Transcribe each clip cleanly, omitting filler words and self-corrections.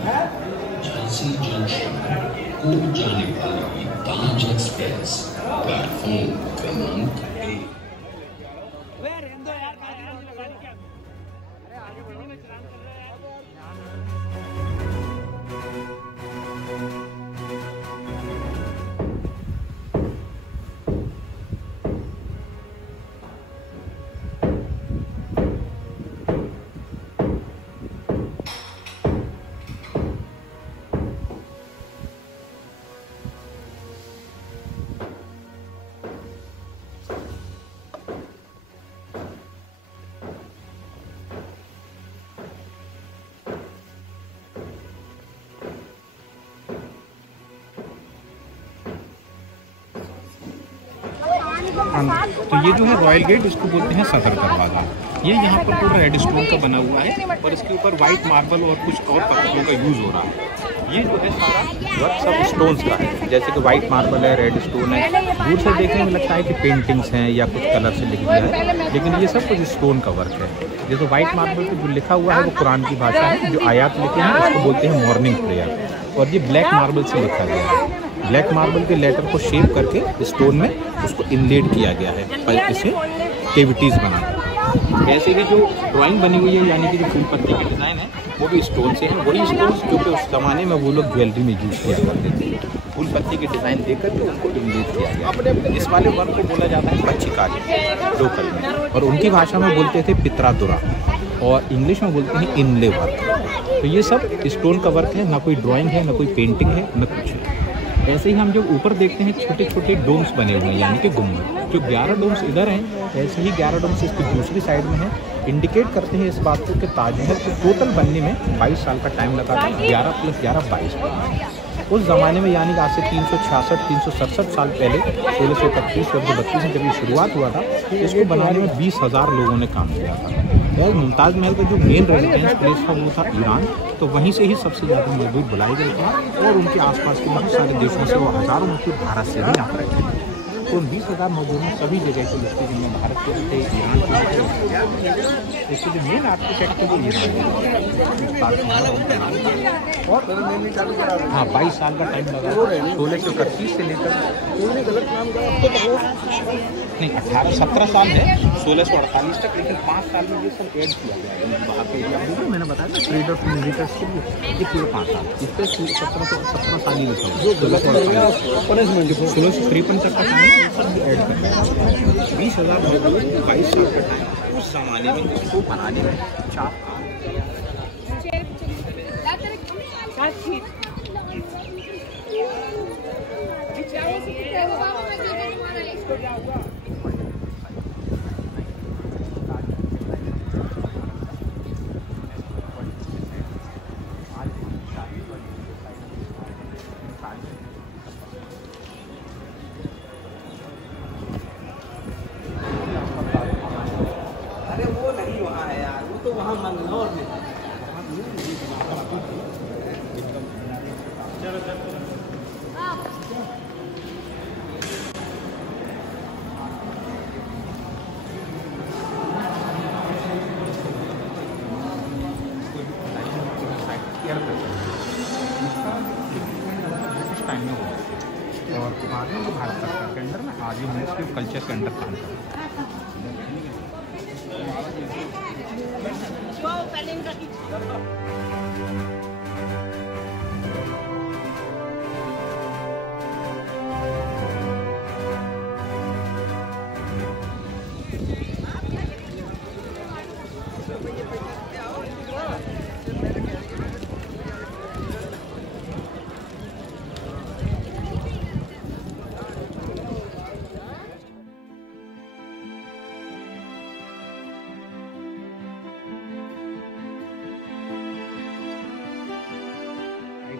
Jhansi junction को जाने वाली ताज एक्सप्रेस प्लेटफॉर्म क्रमांक 1। तो ये जो है रॉयल गेट, इसको बोलते हैं सदर दरवाज़ा। ये यहाँ पर पूरा रेड स्टोन का बना हुआ है और इसके ऊपर वाइट मार्बल और कुछ और पत्थरों का यूज़ हो रहा है। ये जो है सारा वर्क सब स्टोन्स का है, जैसे कि वाइट मार्बल है, रेड स्टोन है। दूर से देखने में लगता है कि पेंटिंग्स हैं या कुछ कलर से लिख दिया है, लेकिन ये सब कुछ स्टोन का वर्क है। जैसे वाइट मार्बल पर जो लिखा हुआ है वो कुरान की भाषा है, जो आयात लिखे हैं उसको बोलते हैं मॉर्निंग प्रेयर। और ये ब्लैक मार्बल से लिखा गया है। ब्लैक मार्बल के लेटर को शेप करके स्टोन में उसको इनलेट किया गया है और इसे केविटीज़ बना। वैसे ही जो ड्राइंग बनी हुई है, यानी कि जो फूल पत्ती की डिज़ाइन है, वो भी स्टोन से है। वही स्टोन जो कि उस ज़माने में वो लोग ज्वेलरी में यूज़ किया करते थे। फूल पत्ती की डिज़ाइन देकर के उसको इनलेट किया गया। इस वाले वर्क को बोला जाता है पच्चीकारी लोकल में, और उनकी भाषा में बोलते थे पित्रादुरा, और इंग्लिश में बोलते हैं इनले वर्क। तो ये सब स्टोन का वर्क है, ना कोई ड्राइंग है, ना कोई पेंटिंग है, ना कुछ है। ऐसे ही हम जब ऊपर देखते हैं छोटे छोटे डोम्स बने हुए हैं, यानी कि गुम्बद। जो 11 डोम्स इधर हैं, ऐसे ही 11 डोम्स इसकी दूसरी साइड में हैं। इंडिकेट करते हैं इस बात को कि ताजमहल को टोटल बनने में 22 साल का टाइम लगा था। 11 + 11 22। उस ज़माने में, यानी कि आज से 366-367 साल पहले, 1631 और 32 में जब ये शुरुआत हुआ था, इसको बनाने में 20,000 लोगों ने काम किया था। और मुमताज़ महल का जो मेन रेजिडेंस प्लेस था वो था ईरान, तो वहीं से ही सबसे ज़्यादा मजदूर बुलाए गए थे, और उनके आसपास के बहुत सारे देशों से वो हज़ारों मजदूर भारत से भी यहाँ पर रहे थे। तो 20,000 मजदूरों सभी जगह के लिखते जिनमें भारत के थे, ईरान के। इसके जो मेन आर्किटेक्ट थे वो ईरान के। और हाँ, 22 साल का टाइम लगा। 1631 से लेकर नहीं 17 साल है, 1648 तक, लेकिन 5 साल में ये सब ऐड किया गया। बाहर के एरिया मैंने बताया ना, ट्रेडर्स विजिटर्स के लिए ये पूरे 5 साल, इस पर 17 साल ही लिखा हुआ। 1653 तक का टाइम सब ऐड कर 20,000 मजदूर, 22 साल का टाइम। उस जमाने में इसको बनाने में 4 टाइम में हुआ, और बाद में वो भारत सरकार के अंडर में, आज ही मिनिस्ट्री ऑफ कल्चर के अंडर काम करता है।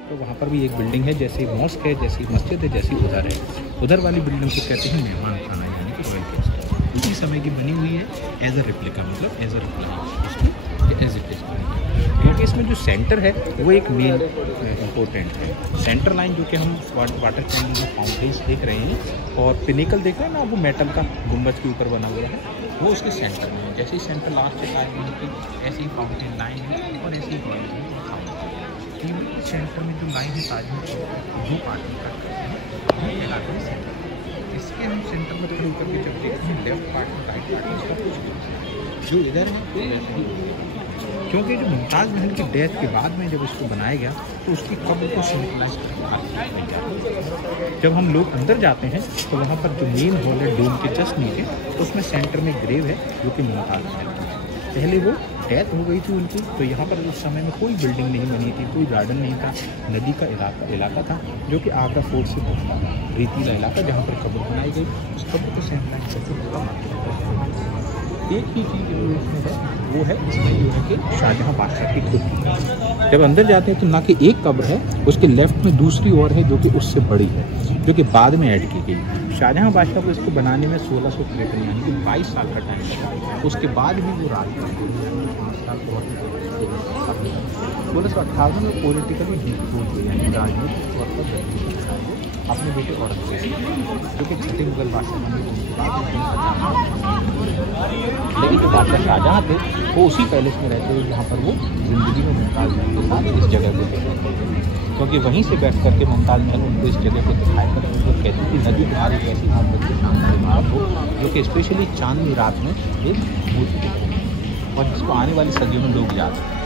तो वहाँ पर भी एक बिल्डिंग है, जैसे मॉस्क है, जैसी मस्जिद है, जैसी उधर है। उधर वाली बिल्डिंग को कहते हैं मेहमान खाना, यानी कि रॉयल गेस्ट। उसी समय की बनी हुई है, एज अ रिप्लिका, मतलब एज अ रिप्लिका उसकी एज इट इज। क्योंकि इसमें जो सेंटर है वो एक मेन इम्पोर्टेंट है। सेंटर लाइन जो कि हम वाटर कैनल में फाउंटेन्स देख रहे हैं और पिनिकल देख रहे हैं ना, वो मेटल का गुंबद के ऊपर बना हुआ है, वो उसके सेंटर में है। जैसे ही सेंटर लास्ट से ऐसी ही फाउंटेन लाइन है और ऐसी ही सेंटर में जो लाइन है ताजमहल दो पार्ट में काट करते हैं, ये कहलाता है सेंटर। इसके हम सेंटर में खड़े होकर के जब देखते हैं लेफ्ट पार्ट में राइट पार्ट में इसका कुछ जो इधर है वो वैसे ही होगा। क्योंकि जो मुमताज़ महल की डेथ के बाद में जब इसको बनाया गया तो उसकी कब्र को सिंपलाइज करके जब हम लोग अंदर जाते हैं तो वहाँ पर जो मेन हॉल है डोम के जस्ट नीचे, तो उसमें सेंटर में ग्रेव है जो कि मुमताज़ महल की। पहले वो डेथ हो गई थी उनकी, तो यहाँ पर उस समय में कोई बिल्डिंग नहीं बनी थी, कोई गार्डन नहीं था, नदी का इलाका था जो कि आगरा फोर्ट से पहुँचा था, रेतीला इलाका जहाँ पर कब्र बनाई गई। उस कब्र को सेंपलाइज करके एक ही चीज़ जो इसमें है वो है इसमें जो है कि शाहजहाँ बादशाह की खुद की। जब अंदर जाते हैं तो ना कि एक कब्र है, उसके लेफ्ट में दूसरी और है जो कि उससे बड़ी है, जो कि बाद में ऐड की गई। शाहजहाँ बादशाह को इसको बनाने में 1653 यानी कि 22 साल का टाइम लगा। उसके बाद भी वो राज 1658 में पॉलिटिकली डिस्पोज हुए, यानी राजनीतिक तौर पर अपने बेटे औरंगजेब जो कि छठे मुगल बादशाह बने उनके बाद। लेकिन जो बादशाह शाहजहाँ थे वो उसी पैलेस में रहते हुए जहाँ पर वो ज़िंदगी में मुमताज़ महल के साथ इस जगह को देखते थे, क्योंकि वहीं से बैठ करके मुमताज़ महल उनको इस जगह को दिखाया कर उनको कहती थी नदी तुम्हारी कैसी मोहब्बत के सामने हो, जो कि स्पेशली चांदनी रात में एक मूर्ति और जिसको आने वाली सदियों में लोग याद हैं।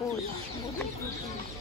पोज।